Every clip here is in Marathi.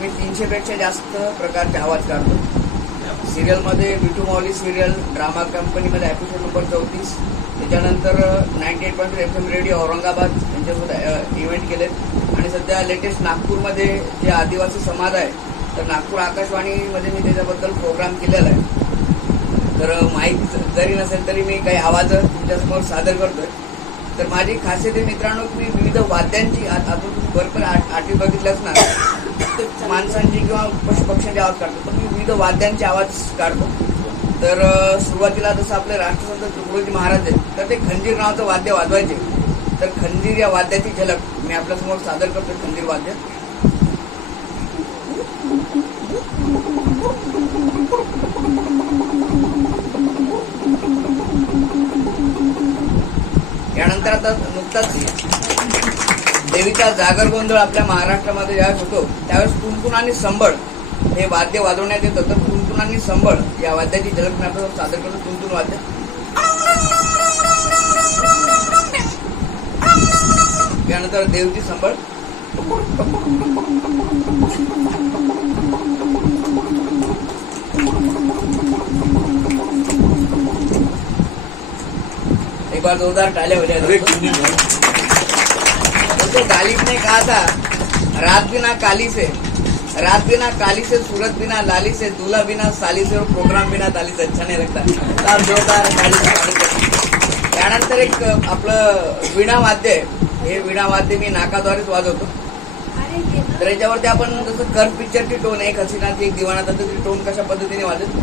मी 300 पेक्षा जास्त प्रकारचे आवाज काढतो. सिरियलमध्ये विठू माऊली सिरियल, ड्रामा कंपनीमध्ये एपिसोड नंबर 34, त्याच्यानंतर 98.2 FM रेडिओ औरंगाबाद यांच्यासोबत इव्हेंट केलेत आणि सध्या लेटेस्ट नागपूरमध्ये जे आदिवासी समाज आहे तर नागपूर आकाशवाणीमध्ये मी त्याच्याबद्दल प्रोग्राम केलेला आहे. तर माईक जरी नसेल तरी मी काही आवाज तुमच्यासमोर सादर करतोय. तर माझी खासियत आहे मित्रांनो, मी विविध वाद्यांची आता तुम्ही भरपूर आठी बघितल्याच ना, माणसांची किंवा पशुपक्ष्यांचे आवाज काढतो, तर मी विविध वाद्यांचे आवाज काढतो. तर सुरुवातीला जसं आपले राष्ट्रसंत तुकडोजी महाराज आहेत तर ते खंजीर नावाचं वाद्य वाजवायचे. तर खंजीर या वाद्याची झलक मी आपल्यासमोर सादर करतो. खंजीर वाद्य यानंतर आता नुकताच देवीचा जागर गोंधळ आपल्या महाराष्ट्रामध्ये ज्यावेळेस होतो त्यावेळेस कुणकुण आणि संबळ हे वाद्य वाजवण्यात येतं. तर कुणकुण आणि संबळ या वाद्याची झलक मी आपल्याला सादर करतो. कुणकुण वाद्य यानंतर देवीची संबळ, एक बार जोरदार तालियां हो जाए. तो गालिब ने कहा था, रात बिना काली से, रात बिना काली से, सूरत बिना लाली से, दूल्हा बिना साली से और प्रोग्राम बिना ताली से अच्छा नहीं लगता. जोरदार ताली. त्यानंतर एक आपलं वीणा वाद्य आहे. हे वीणा वाद्य मी नाकाद्वारेच वाजवतो. तर याच्यावरती आपण जसं कर्ज पिक्चरची टोन, एक हसीनाची एक दिवाना, तसं टोन कशा पद्धतीने वाजत.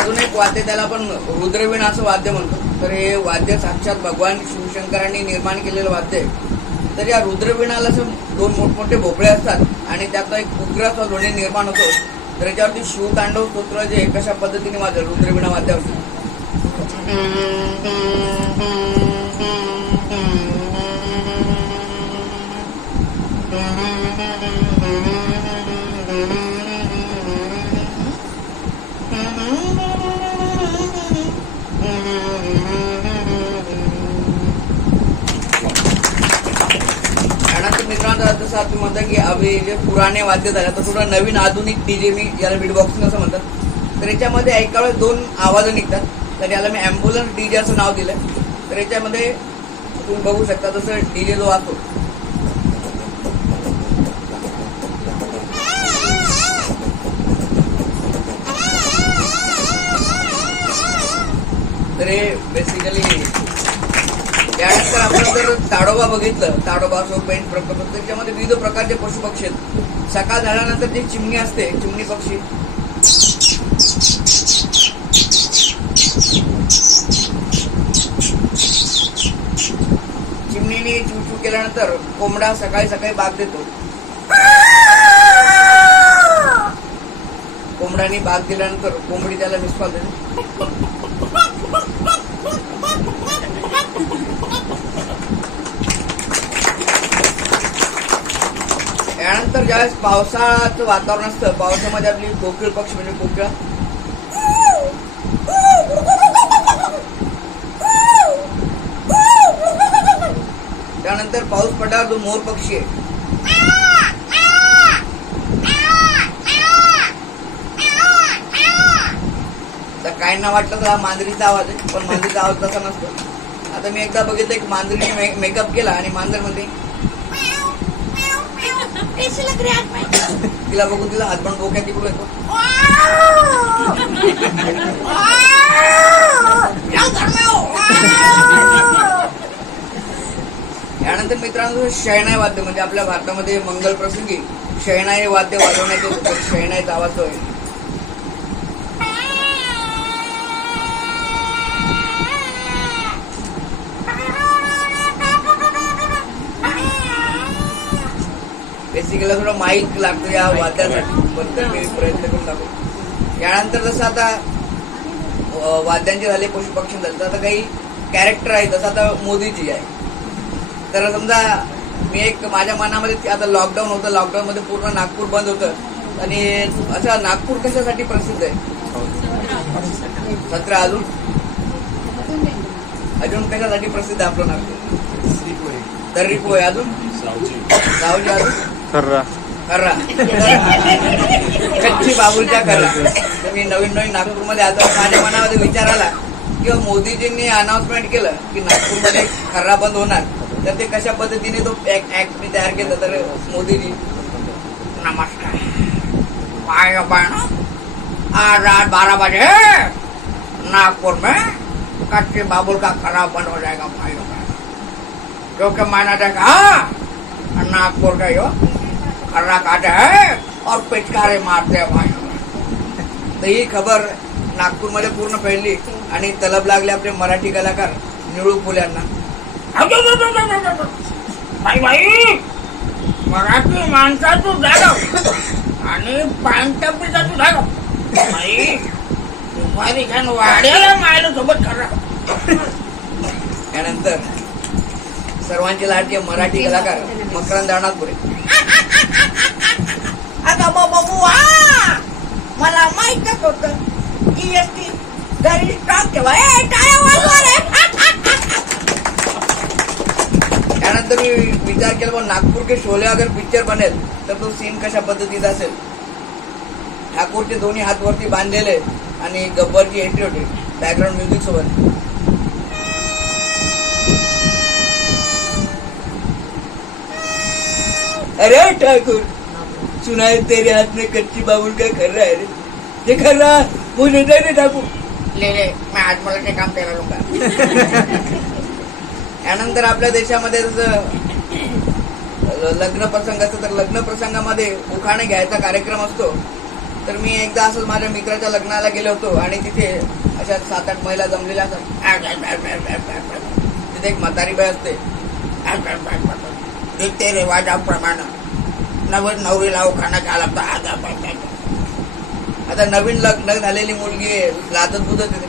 अजून एक वाद्य त्याला आपण रुद्रवीणा असं वाद्य म्हणतो. तर हे वाद्य साक्षात भगवान शिवशंकरांनी निर्माण केलेलं वाद्य आहे. तर या रुद्रवीणाला दोन मोठमोठे भोपळे असतात आणि त्याचा एक उग्र असा ध्वनी निर्माण होतो. तर याच्यावरती शिवतांडव स्तोत्र जे कशा पद्धतीने वाजल रुद्रवीणा वाद्यावरती. जसं तुम्ही म्हणता की अभि जे पुराणे वाद्य झाले तर थोडं नवीन आधुनिक डीजे, मी याला बीटबॉक्सिंग असं म्हणतात. तर याच्यामध्ये एका वेळेस 2 आवाज निघतात. तर याला मी ॲम्ब्युलन्स डीजे असं नाव दिलंय. तर याच्यामध्ये तुम्ही बघू शकता जसं डीजे जो असतो तर हे बेसिकली. त्यानंतर आपण जर ताडोबा बघितलं, ताडोबा असो, पेंट प्रकल्प, त्याच्यामध्ये विविध प्रकारचे पशुपक्षी आहेत. सकाळ झाल्यानंतर जी चिमणी असते, चिमणी पक्षी, चिमणीने चूचू केल्यानंतर कोंबडा सकाळी सकाळी बाग देतो. कोंबड्याने बाग दिल्यानंतर कोंबडी त्याला निष्फळ देते. त्यानंतर ज्यावेळेस पावसाळ्याचं वातावरण असतं, पावसामध्ये आपली कोकिळ पक्षी म्हणजे कोकिळा, त्यानंतर पाऊस पडल्यावर जो मोर पक्षी आहे, तर काहींना वाटलं तर हा मांजरीचा आवाज आहे, पण मांजरीचा आवाज तसा नसतो. आता मी एकदा बघितलं एक मांजरीने मेकअप केला आणि मांजर मध्ये तिला बघून तिला हात पण डोक्यात तिकडून येतो. यानंतर मित्रांनो शहनाई वाद्य म्हणजे आपल्या भारतामध्ये मंगल प्रसंगी शहनाई वाद्य वाजवण्यात येतो. शहनाईचा आवाज आहे. बेसिकली थोडं माईक लागतो या वाद्यासाठी, पण मी प्रयत्न करून दाखवतो. यानंतर जसं आता वाद्यांचे झाले, पशुपक्षी झाले, तर आता काही कॅरेक्टर आहे. जसं आता मोदीजी आहे, तर समजा मी एक माझ्या मनामध्ये आता लॉकडाऊन होतं, लॉकडाऊन मध्ये पूर्ण नागपूर बंद होतं आणि असं नागपूर कशासाठी प्रसिद्ध आहे? सत्र अजून कशासाठी प्रसिद्ध आहे आपलं नागपूर? तर्री पोहे, अजून सावजी, अजून कर्रा, कच्ची बाबुलच्या कर्रा. तर मी नवीन नागपूरमध्ये आता माझ्या मनामध्ये विचार आला की मोदीजींनी अनाउन्समेंट केलं की नागपूरमध्ये खर्रा बंद होणार, तर ते कशा पद्धतीने तो ऍक्ट मी तयार केलं. तर मोदीजी, नमस्कार, आज रात 12 बजे नागपुर में कच्ची बाबुल का खर्रा बंद हो जाएगा भाइयों, क्योंकि मैंने देखा नागपुर का यो खर्रा खाते हैं और पिचकारे मारते हैं भाइयों. तर ही खबर नागपूरमध्ये पूर्ण फैलली आणि तलब लागले आपले मराठी कलाकार निळू फुल्यांना. मराठी माणसाचं झालं आणि पानटपीचं झालं वाड्याला मायला सोबत करा. त्यानंतर सर्वांचे लाडके मराठी कलाकार मकरंद अनासपुरे. अगं बबुआ, मला माहितच होतं जीएसटी घरी स्टॉक ठेवा. त्यानंतर मी विचार केला नागपूर के शोले अगर पिक्चर बनेल तर तो सीन कशा पद्धतीचा असेल. ठाकूरचे दोन्ही हात वरती बांधलेले आणि गब्बरची एंट्री होती बॅकग्राऊंड म्युझिक सोबत. अरे ठाकुर, सुनाए तेरे हाथ में कच्ची बाबुल का खर्रा है रे, ये खर्रा मुझे दे दे ठाकुर. ले मैं आज मला ते काम करायला लूंगा. त्यानंतर आपल्या देशामध्ये जसं लग्न प्रसंग असतं, तर लग्न प्रसंगामध्ये उखाणे घ्यायचा कार्यक्रम असतो. तर मी एकदा असं माझ्या मित्राच्या लग्नाला गेलो होतो आणि तिथे अशा 7-8 महिला जमलेल्या असतात. तिथे एक म्हातारी बाई असते. ते रिवाजाप्रमाणे नवीन नवरीला उखाणा घ्यायला लागतं. आता नवीन लग्न झालेली मुलगी लाजत बुजत येते,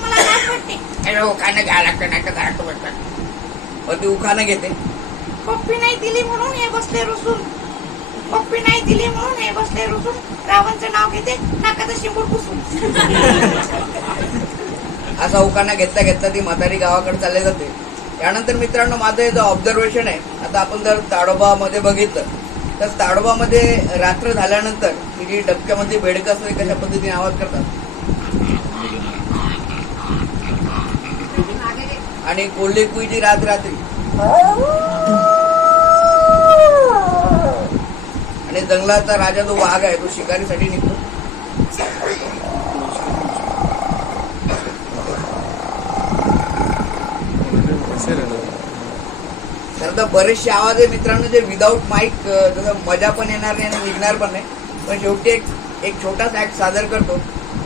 मला लाज वाटते, उखाणं घ्यायला लागतं, नाही तर घरात बसतात. पण ती उखाणं घेते. पप्पी नाही दिली म्हणून हे बसले रुसून, पप्पी नाही दिली म्हणून हे बसले रुसून, रावणचं नाव घेते नाकाचं शिंबूड पुसून. असा उखाणा घेतला घेतला ती म्हातारी गावाकडे चालले जाते. त्यानंतर मित्रांनो, माझं हे जो ऑब्झर्वेशन आहे, आता आपण जर ताडोबामध्ये बघितलं तर ताडोबामध्ये रात्र झाल्यानंतर ही जी डबक्यामध्ये बेडकं असतात कशा पद्धतीने आवाज करतात आणि कोल्हे कुईची रात्री आणि जंगलाचा राजा जो वाघ आहे तो शिकारीसाठी निघतो. तर बरेचसे आवाज आहे मित्रांनो जे विदाऊट माईक जसं मजा पण येणार नाही आणि निघणार पण नाही. पण शेवटी एक छोटासा ऍक्ट सादर करतो.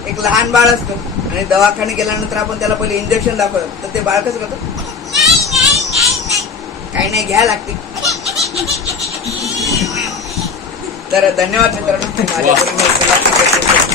एक लहान बाळ असतं आणि दवाखाने गेल्यानंतर आपण त्याला पहिले इंजेक्शन दाखवलं तर ते बाळ कसं करतं, काही नाही घ्यायला लागते. तर धन्यवाद मित्रांनो. माझ्यापर्यंत